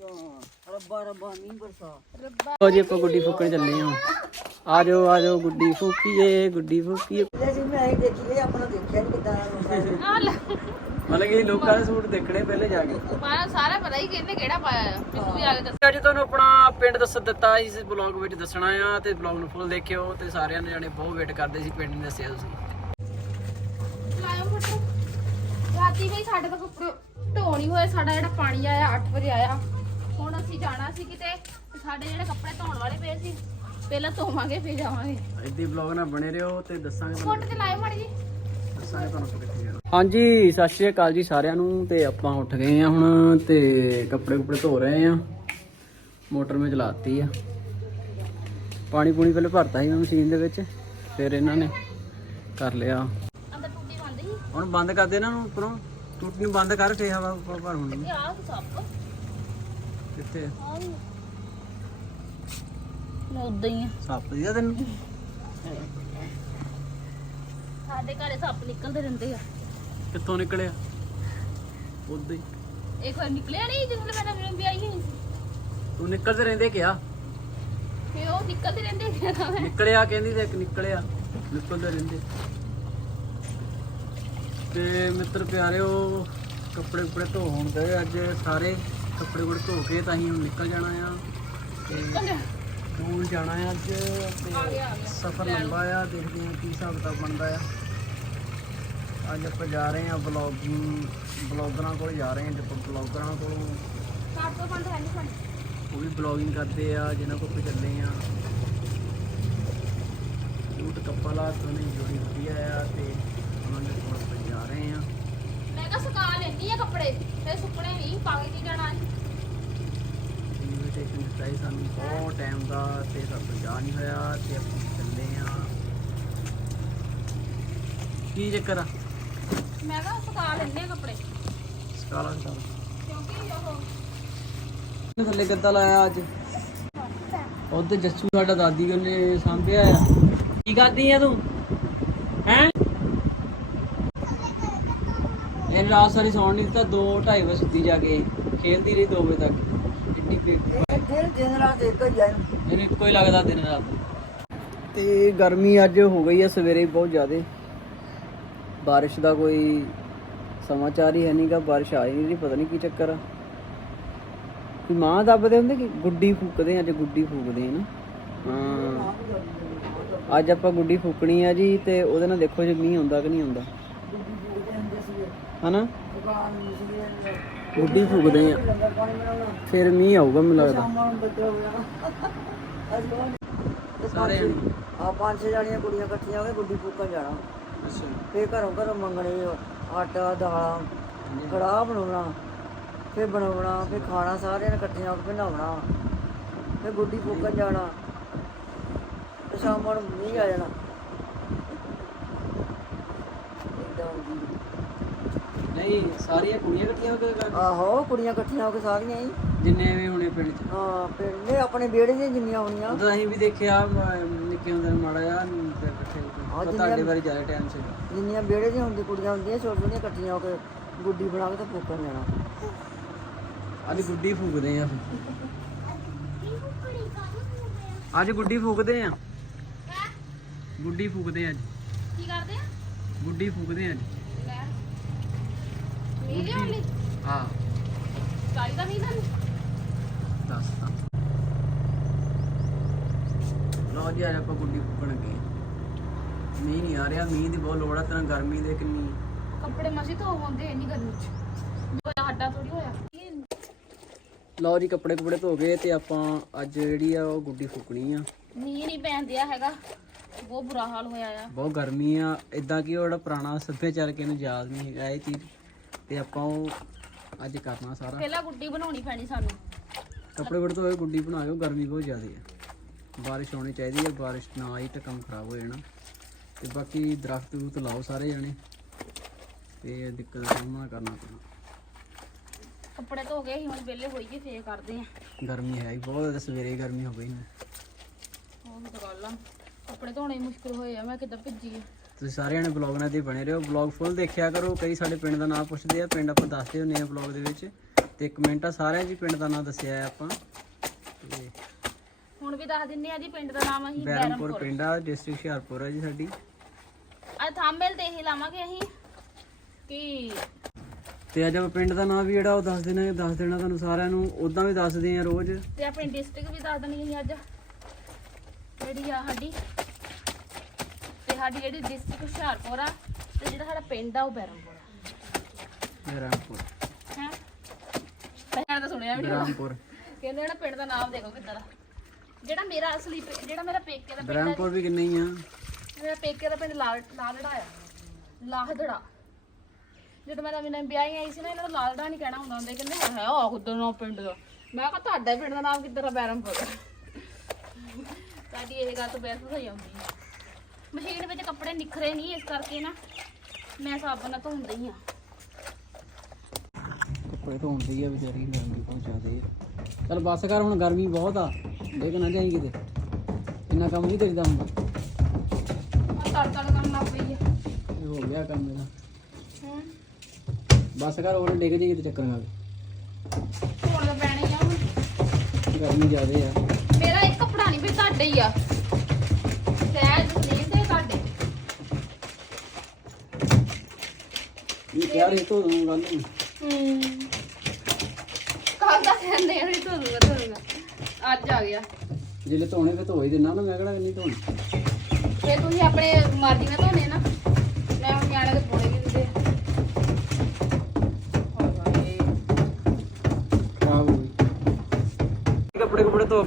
ਰੱਬਾ ਰੱਬਾ ਮੀਂਹ ਬਰਸਾ ਲੋ ਜੀ ਆਪਾਂ ਗੁੱਡੀ ਫੂਕਣ ਚੱਲੇ ਹਾਂ। ਆ ਜਾਓ ਆ ਜਾਓ ਗੁੱਡੀ ਫੂਕੀਏ ਗੁੱਡੀ ਫੂਕੀਏ। ਜੀ ਮੈਂ ਇਹ ਦੇਖੀ ਇਹ ਆਪਣਾ ਦੇਖਿਆ ਨਹੀਂ ਕਿਦਾਂ ਆ ਮਤਲਬ ਕਿ ਲੋਕਾਂ ਦੇ ਸੂਟ ਦੇਖਣੇ ਪਹਿਲੇ ਜਾ ਕੇ। ਮਾਰਾ ਸਾਰਾ ਪਤਾ ਹੀ ਕਿਹਨੇ ਕਿਹੜਾ ਪਾਇਆ ਆ। ਮੈਨੂੰ ਵੀ ਆ ਕੇ ਦੱਸ। ਅੱਜ ਤੁਹਾਨੂੰ ਆਪਣਾ ਪਿੰਡ ਦੱਸ ਦਿੱਤਾ ਇਸ ਬਲੌਗ ਵਿੱਚ ਦੱਸਣਾ ਆ ਤੇ ਬਲੌਗ ਨੂੰ ਫੁੱਲ ਦੇਖਿਓ ਤੇ ਸਾਰਿਆਂ ਨੇ ਜਾਣੇ ਬਹੁਤ ਵੇਟ ਕਰਦੇ ਸੀ ਪਿੰਡ ਨਹੀਂ ਦੱਸਿਆ ਤੁਸੀਂ। ਲਾਇਓ ਫੋਟੋ। ਰਾਤੀ ਵੀ ਸਾਡੇ ਤੋਂ ਕੱਪੜੇ ਧੋ ਨਹੀਂ ਹੋਏ ਸਾਡਾ ਜਿਹੜਾ ਪਾਣੀ ਆਇਆ 8 ਵਜੇ ਆਇਆ। ਹੁਣ ਅਸੀਂ ਜਾਣਾ ਸੀ ਕਿਤੇ ਤੇ ਸਾਡੇ ਜਿਹੜੇ ਕੱਪੜੇ ਧੋਣ ਵਾਲੇ ਪਏ ਸੀ ਪਹਿਲਾਂ ਧੋਵਾਂਗੇ ਫਿਰ ਜਾਵਾਂਗੇ। ਇੱਦੀ ਬਲੌਗ ਨਾਲ ਬਣੇ ਰਹੋ ਤੇ ਦੱਸਾਂਗੇ ਫੋਟੋ ਤੇ ਲਾਇਓ ਮਾੜੀ ਜੀ ਦੱਸਾਂਗੇ ਤੁਹਾਨੂੰ ਕਿੱਥੇ ਜਾਣਾ। ਹਾਂਜੀ ਸਤਿ ਸ਼੍ਰੀ ਅਕਾਲ ਜੀ ਸਾਰਿਆਂ ਨੂੰ ਤੇ ਆਪਾਂ ਉੱਠ ਗਏ ਆ ਹੁਣ ਤੇ ਕੱਪੜੇ ਕੁਪੜੇ ਧੋ ਰਹੇ ਆ ਮੋਟਰ ਮੈਂ ਚਲਾਤੀ ਆ। ਪਾਣੀ ਪੂਣੀ ਪਹਿਲੇ ਭਰਤਾ ਸੀ ਮੈਂ ਮਸ਼ੀਨ ਦੇ ਵਿੱਚ ਫਿਰ ਇਹਨਾਂ ਨੇ ਕਰ ਲਿਆ। ਅੰਦਰ ਟੂਟੀ ਬੰਦ ਸੀ। ਹੁਣ ਬੰਦ ਕਰ ਦੇ ਇਹਨਾਂ ਨੂੰ ਉੱਪਰੋਂ। ਟੂਟੀ ਨੂੰ ਬੰਦ ਕਰ ਫੇ ਹਵਾ ਭਰ ਹੋਣੀ। ਤੇ ਆਹ ਸੱਪ ਕਿੱਥੇ ਆਹ ਵੀ ਮੈਂ ਉਦਾਂ ਹੀ ਆ। ਸੱਪ ਦੀ ਤੈਨੂੰ। ਸਾਡੇ ਘਰੇ ਸੱਪ ਨਿਕਲਦੇ ਰਹਿੰਦੇ ਆ। ਕਿੱਥੋਂ ਨਿਕਲਿਆ? ਉਦੋਂ ਹੀ। ਇੱਕ ਵਾਰ ਨਿਕਲਿਆ ਨਹੀਂ ਜਦੋਂ ਮੈਂ ਨਵੀਂ ਵੀ ਆਈ ਹੋਈ ਸੀ। ਤੂੰ ਨਿਕਲਦੇ ਰਹਿੰਦੇ ਕਿਹਾ ਫੇ ਉਹ ਨਿਕਲਦੇ ਰਹਿੰਦੇ ਆ ਨਿਕਲਿਆ ਕਹਿੰਦੀ ਤੇ ਇੱਕ ਨਿਕਲਿਆ। ਨਿਕਲਦੇ ਰਹਿੰਦੇ। ਤੇ ਮਿੱਤਰ ਪਿਆਰਿਓ ਕੱਪੜੇ ਕੁਪੜੇ ਧੋ ਹੋਣ ਗਏ ਅੱਜ ਸਾਰੇ। ਕੱਪੜੇ ਕੁੜੇ ਧੋ ਕੇ ਤਾਂ ਅਸੀਂ ਹੁਣ ਨਿਕਲ ਜਾਣਾ ਆ ਤੇ ਹੁਣ ਜਾਣਾ ਆ ਅੱਜ ਤੇ ਸਫ਼ਰ ਲੰਬਾ ਆ, ਦੇਖਦੇ ਆ ਕੀ ਹਿਸਾਬ ਕਿਤਾਬ ਬਣਦਾ ਆ। ਅੱਜ ਆਪਾਂ ਜਾ ਰਹੇ ਆ ਬਲੌਗ ਬਲੌਗਰਾਂ ਕੋਲ ਜਾ ਰਹੇ ਆ ਤੇ ਬਲੌਗਰਾਂ ਕੋਲੋਂ ਉਹ ਵੀ ਬਲੌਗਿੰਗ ਕਰਦੇ ਆ ਜਿਨ੍ਹਾਂ ਕੋਲ ਵੀ ਚੱਲੇ ਆ ਸ਼ੂਟ ਕੱਪਲ ਆ ਸੋਹਣੀ ਜੋੜੀ ਵਧੀਆ ਆ ਤੇ ਉਹਨਾਂ ਦੇ ਕੋਲ ਆਪਾਂ ਜਾ ਰਹੇ ਆ ਸੁਕਾ ਲੈਣੀ ਆ ਕੱਪੜੇ। ਤੇ ਸੁੱਕਣੇ ਨਹੀਂ ਪਾ ਕੇ ਨਹੀਂ ਜਾਣਾ ਇਨਵੀਟੇਸ਼ਨ ਦਿੱਤਾ ਸੀ ਸਾਨੂੰ ਬਹੁਤ ਟਾਈਮ ਦਾ ਤੇ ਸਾਡਾ ਜਾ ਨਹੀਂ ਹੋਇਆ ਤੇ ਆਪਾਂ ਚੱਲੇ ਆ ਕੀ ਚੱਕਰ ਆ? ਮੈਂ ਕਿਹਾ ਸੁਕਾ ਲੈਣੇ ਆ ਕੱਪੜੇ। ਸਕਾਲਾ ਸਕਾਲਾ ਕਿਉਂਕਿ ਉਹ ਥੱਲੇ ਗੱਦਾ ਲਾਇਆ ਅੱਜ? ਉਹਦੇ ਜੱਸੂ ਸਾਡਾ ਦਾਦੀ ਕੋਲੇ ਸਾਂਭਿਆ ਆ। ਕੀ ਕਰਦੀ ਆ ਤੂੰ ਹੈ ਇਹ ਰਾਤ ਸਾਰੀ ਸੌਣ ਨਹੀਂ ਦਿੱਤਾ 2 2:30 ਵਜੇ ਸੁੱਤੀ ਜਾ ਕੇ ਖੇਲਦੀ ਰਹੀ 2 ਵਜੇ ਤੱਕ। ਇੱਡੀ ਬੇਕ ਇਹ ਫਿਰ ਦਿਨ ਰਾਤ ਇੱਕ ਹੀ ਆ। ਇਹਨੂੰ ਇੱਕੋ ਹੀ ਲੱਗਦਾ ਦਿਨ ਰਾਤ। ਤੇ ਗਰਮੀ ਅੱਜ ਹੋ ਗਈ ਹੈ ਸਵੇਰੇ ਬਹੁਤ ਜ਼ਿਆਦੇ। ਬਾਰਿਸ਼ ਦਾ ਕੋਈ ਸਮਾਚਾਰ ਹੀ ਹੈ ਨਹੀਂਗਾ ਬਾਰਿਸ਼ ਆ ਹੀ ਨਹੀਂ ਰਹੀ ਪਤਾ ਨਹੀਂ ਕੀ ਚੱਕਰ ਆ। ਕਿ ਮਾਂ ਦੱਬਦੇ ਹੁੰਦੇ ਕਿ ਗੁੱਡੀ ਫੂਕਦੇ ਆ, ਅੱਜ ਗੁੱਡੀ ਫੂਕਦੇ ਆ ਨਾ। ਹਾਂ। ਅੱਜ ਆਪਾਂ ਗੁੱਡੀ ਫੂਕਣੀ ਆ ਜੀ ਤੇ ਉਹਦੇ ਨਾਲ ਦੇਖੋ ਜੇ ਮੀਂਹ ਆਉਂਦਾ ਕਿ ਨਹੀਂ ਆਉਂਦਾ। ਹਨਾ? ਗੁੱਡੀ ਫੂਕਦੇ ਆ। ਫਿਰ ਮੀਂਹ ਆਊਗਾ ਮੈਨੂੰ ਲੱਗਦਾ। ਸਾਰੇ ਆ ਪੰਜ ਛੇ ਜਾਣੀਆਂ ਕੁੜੀਆਂ ਇਕੱਠੀਆਂ ਹੋ ਕੇ ਗੁੱਡੀ ਫੂਕਣ ਜਾਣਾ। ਅੱਛਾ। ਫੇਰ ਘਰੋਂ ਘਰੋਂ ਮੰਗਣੇ ਆਟਾ ਦਾਲਾਂ ਕੜਾਹ ਬਣਾਉਣਾ ਫੇਰ ਬਣਾਉਣਾ ਫੇਰ ਖਾਣਾ ਸਾਰਿਆਂ ਨੇ ਇਕੱਠੀਆਂ ਹੋ ਕੇ ਬਣਾਉਣਾ ਫੇਰ ਗੁੱਡੀ ਫੂਕਣ ਜਾਣਾ। ਤੇ ਸ਼ਾਮਾਂ ਨੂੰ ਮੀਂਹ ਆ ਜਾਣਾ। ਏਦਾਂ ਹੁੰਦੀ। ਨਹੀਂ ਸਾਰੀਆਂ ਕੁੜੀਆਂ ਇਕੱਠੀਆਂ ਹੋ ਕੇ ਕਰ- ਆਹੋ ਕੁੜੀਆਂ ਇਕੱਠੀਆਂ ਹੋ ਕੇ ਸਾਰੀਆਂ ਹੀ। ਜਿੰਨੇ ਵੀ ਹੋਣੇ ਪਿੰਡ ਚ। ਹਾਂ ਪਿੰਡ ਦੇ ਆਪਣੇ ਵਿਹੜੇ ਦੀਆਂ ਜਿੰਨੀਆਂ ਹੋਣੀਆਂ। ਉਦੋਂ ਅਸੀਂ ਵੀ ਦੇਖਿਆ ਮ- ਨਿੱਕੇ ਹੁੰਦੇ ਨੂੰ ਮਾੜਾ ਜਿਹਾ ਤੇ ਇਕੱਠੇ ਹੋ ਕੇ। ਹਾਂ, ਉਹ ਜਿੰਨੀਆਂ- ਤੁਹਾਡੇ ਬਾਰੇ ਜ਼ਿਆਦਾ ਟਾਈਮ ਸੀ ਜਿੰਨੀਆਂ ਵਿਹੜੇ ਦੀਆਂ ਹੁੰਦੀ ਕੁੜੀਆਂ ਹੁੰਦੀਆਂ ਛੋਟੀਆਂ ਛੋਟੀਆਂ ਇਕੱਠੀਆਂ ਹੋ ਕੇ ਗੁੱਡੀ ਬਣਾ ਕੇ ਤੇ ਫੂਕਣ ਜਾਣਾ। ਅੱਜ ਗੁੱਡੀ ਫੂਕਦੇ ਆ। ਅੱਜ ਗੁੱਡੀ ਫੂਕਦੇ ਆ। ਗੁੱਡੀ ਫੂਕਦੇ ਆ ਅੱਜ। ਕੀ ਕਰਦੇ ਆ? ਗੁੱਡੀ ਫੂਕਦੇ ਆ ਅੱਜ। ਮੀਂਹ ਲਿਆਉਣ ਲਈ? ਹਾਂ। ਚਾਹੀਦਾ ਨਹੀਂ ਤੁਹਾਨੂੰ? ਦੱਸ ਤਾਂ। ਲਓ ਜੀ ਅੱਜ ਆਪਾਂ ਗੁੱਡੀ ਫੂਕਣ ਲੱਗੇ ਆ। ਮੀਂਹ ਨਹੀਂ ਆ ਰਿਹਾ ਮੀਂਹ ਦੀ ਬਹੁਤ ਲੋੜ ਆ ਤੇਰਾ ਗਰਮੀ ਦੇ ਕਿੰਨੀ। ਕੱਪੜੇ ਮਸੀ ਧੋ ਹੁੰਦੇ ਇੰਨੀ ਗਰਮੀ ਚ। ਹੋਇਆ ਹੱਡਾ ਥੋੜੀ ਹੋਇਆ। ਲਓ ਜੀ ਕੱਪੜੇ ਕੁਪੜੇ ਧੋ ਗਏ ਤੇ ਆਪਾਂ ਅੱਜ ਜਿਹੜੀ ਆ ਉਹ ਗੁੱਡੀ ਫੂਕਣੀ ਆ। ਮੀਂਹ ਨਹੀਂ ਪੈਂਦਿਆ ਹੈਗਾ। ਬਹੁਤ ਬੁਰਾ ਹਾਲ ਹੋਇਆ ਆ। ਬਹੁਤ ਗਰਮੀ ਆ। ਇਦਾਂ ਕਿ ਉਹ ਜਿਹੜਾ ਪੁਰਾਣਾ ਸੱਭਿਆਚਾਰ ਕਿ ਇਹਨੂੰ ਯਾਦ ਨਹੀਂ ਹੈਗਾ ਇਹ ਚੀਜ਼। ਤੇ ਆਪਾਂ ਉਹ ਅੱਜ ਕਰਨਾ ਸਾਰਾ। ਪਹਿਲਾਂ ਗੁੱਡੀ ਬਣਾਉਣੀ ਪੈਣੀ ਸਾਨੂੰ। ਕੱਪੜੇ ਕੁਪੜੇ ਧੋਏ ਗੁੱਡੀ ਬਣਾ ਕੇ ਗਰਮੀ ਬਹੁਤ ਜ਼ਿਆਦਾ ਆ ਬਾਰਿਸ਼ ਹੋਣੀ ਚਾਹੀਦੀ ਹੈ ਬਾਰਿਸ਼ ਨਾ ਆਈ ਤਾਂ ਕੰਮ ਖਰਾਬ ਹੋ ਜਾਣਾ। ਤੇ ਬਾਕੀ ਦਰਖਤ ਦਰੁਖਤ ਲਾਓ ਸਾਰੇ ਜਣੇ। ਤੇ ਇਹ ਦਿੱਕਤ ਦਾ ਸਾਹਮਣਾ ਕਰਨਾ ਪੈਣਾ। ਕੱਪੜੇ ਧੋ ਗਏ ਅਸੀਂ ਹੁਣ ਵਿਹਲੇ ਹੋਈਏ ਫੇਰ ਕਰਦੇ ਆ ਗਰਮੀ ਹੈ ਹੀ ਬਹੁਤ ਸਵੇਰੇ ਹੀ ਗਰਮੀ ਹੋ ਗਈ ਨੇ। ਉਹ ਤਾਂ ਗੱਲ ਆ। ਕੱਪੜੇ ਧੋਣੇ ਮੁਸ਼ਕਿਲ ਹੋਏ ਆ ਮੈਂ ਕਿੱਦਾਂ ਭਿੱਜੀ ਆ। ਤੁਸੀਂ ਸਾਰੇ ਜਣੇ ਬਲੌਗ ਨਾਲ ਤੇ ਬਣੇ ਰਹੋ। ਬਲੌਗ ਫੁੱਲ ਦੇਖਿਆ ਕਰੋ। ਕਈ ਸਾਡੇ ਪਿੰਡ ਦਾ ਨਾਮ ਪੁੱਛਦੇ ਆ ਪਿੰਡ ਆਪਾਂ ਦੱਸਦੇ ਹੁੰਦੇ ਆ ਬਲੌਗ ਦੇ ਵਿੱਚ। ਤੇ ਕਮੈਂਟ ਆ ਸਾਰਿਆਂ ਜੀ ਪਿੰਡ ਦਾ ਨਾਮ ਦੱਸਿਆ ਹੈ ਆਪਾਂ। ਤੇ ਹੁਣ ਵੀ ਦੱਸ ਦਿੰਨੇ ਆ ਜੀ ਪਿੰਡ ਦਾ ਨਾਮ ਅਸੀਂ ਬੈਰਮਪੁਰ ਪਿੰਡ ਆ ਡਿਸਟ੍ਰਿਕਟ ਹੁਸ਼ਿਆਰਪੁਰ ਆ ਜੀ ਸਾਡੀ। ਅੱਜ ਥੰਬਨੇਲ ਤੇ ਇਹ ਲਾਵਾਂਗੇ ਅਸੀਂ ਕਿ ਤੇ ਅੱਜ ਆਪਾਂ ਪਿੰਡ ਦਾ ਨਾਮ ਵੀ ਜਿਹੜਾ ਉਹ ਦੱਸ ਦੇਣਾ ਦੱਸ ਦੇਣਾ ਤੁਹਾਨੂੰ ਸਾਰਿਆਂ ਨੂੰ। ਉਦਾਂ ਵੀ ਦੱਸਦੇ ਆ ਰੋਜ਼। ਤੇ ਆਪਣੀ ਡਿਸਟ੍ਰਿਕਟ ਵੀ ਦੱਸ ਦੇਣੀ ਅਸੀਂ ਅੱਜ। ਜਿਹੜੀ ਆ ਸਾਡੀ। ਸਾਡੀ ਜਿਹੜੀ ਡਿਸਟ੍ਰਿਕਟ ਹੁਸ਼ਿਆਰਪੁਰ ਆ ਤੇ ਜਿਹੜਾ ਸਾਡਾ ਪਿੰਡ ਆ ਉਹ ਬੈਰਮਪੁਰ ਆ। ਬੈਰਮਪੁਰ ਹੈ? ਪਹਿਲਾਂ ਤਾਂ ਸੁਣਿਆ ਵੀ ਨਹੀਂ ਬੈਰਮਪੁਰ ਕਹਿੰਦੇ ਨਾ ਪਿੰਡ ਦਾ ਨਾਮ ਦੇਖੋ ਕਿੱਦਾਂ ਦਾ ਜਿਹੜਾ ਮੇਰਾ ਅਸਲੀ ਪਿੰ- ਜਿਹੜਾ ਮੇਰਾ ਪੇਕੇ ਦਾ ਪਿੰਡ ਆ ਬੈਰਮਪੁਰ ਵੀ ਕਿੰਨੇ ਹੀ ਆ। ਮੇਰਾ ਪੇਕੇ ਦਾ ਪਿੰਡ ਲਾਲ ਲਾਲੜਾ ਆ। ਲਾਹਦੜਾ। ਜਦੋਂ ਮੈਂ ਨਵੀਂ ਨਵੀਂ ਵਿਆਹੀ ਆਈ ਸੀ ਨਾ ਇਹਨਾਂ ਨੂੰ ਲਾਲੜਾ ਨਹੀਂ ਕਹਿਣਾ ਹੁੰਦਾ ਹੁੰਦੇ। ਕਹਿੰਦੇ ਹੈ ਆ ਉਧਰ ਨਾ ਪਿੰਡ ਦਾ? ਮੈਂ ਕਿਹਾ ਤੁਹਾਡਾ ਪਿੰਡ ਦਾ ਨਾਮ ਆ? ਬੈਰਮਪੁਰ ਸਾਡੀ ਇਹ ਗੱਲ ਤੋਂ ਬਹਿਸ ਹੋਈ ਆਉਂਦੀ ਹੈ ਮਸ਼ੀਨ ਵਿੱਚ ਕੱਪੜੇ ਨਿਖਰੇ ਨਹੀਂ ਇਸ ਕਰਕੇ ਨਾ ਮੈਂ ਸਾਬਣ ਨਾਲ ਧੋਂਦੀ ਆ ਕੱਪੜੇ ਧੋਂਦੀ ਆ ਵਿਚਾਰੀ ਗਰਮੀ ਬਹੁਤ ਜ਼ਿਆਦੇ ਆ। ਚਲ ਬੱਸ ਕਰ ਹੁਣ ਗਰਮੀ ਬਹੁਤ ਆ। ਦੇਖ ਨਾ ਜਾਈ ਕਿਤੇ। ਇੰਨਾ ਕੰਮ ਨਹੀਂ ਕਰੀਦਾ ਹੁੰਦਾ ਤੜ ਤੜ ਕੰਮ ਲੱਗ ਪਈ ਹੈ ਇਹ ਹੋ ਗਿਆ ਕੰਮ ਮੇਰਾ ਹੂੰ। ਬੱਸ ਕਰ ਹੋਰ ਡਿੱਗ ਜਾਈ ਕਿਤੇ ਚੱਕਰ ਕੇ ਧੋਣ ਦਾ ਪੈਣਾ ਹੀ ਆ ਹੁਣ। ਗਰਮੀ ਜ਼ਿਆਦੇ ਆ। ਮੇਰਾ ਇੱਕ ਕੱਪੜਾ ਨਹੀਂ ਵੀ ਤੁਹਾਡੇ ਹੀ ਆ ਸਹਿਜ ਸੁਨੀਲ ਤੇ ਤੁਹਾਡੇ ਇਹ ਕਿਹਾ ਰੇ ਧੋ ਦੂੰ ਗੱਲ ਨੂੰ। ਹੂੰ। ਕੱਲ ਦਾ ਕਹਿੰਦੇ ਆ ਵੀ ਧੋ ਦੂੰਗਾ ਧੋ ਦੂੰਗਾ ਅੱਜ ਆ ਗਿਆ। ਜਿਹੜੇ ਧੋਣੇ ਫੇ ਧੋ ਹੀ ਦਿੰਦਾ ਨਾ ਮੈਂ ਕਿਹੜਾ ਨਹੀਂ ਧੋਣੇ? ਫੇ ਤੁਸੀਂ ਆਪਣੇ ਮਰਜ਼ੀ ਨਾਲ ਧੋਨੇ ਨਾ।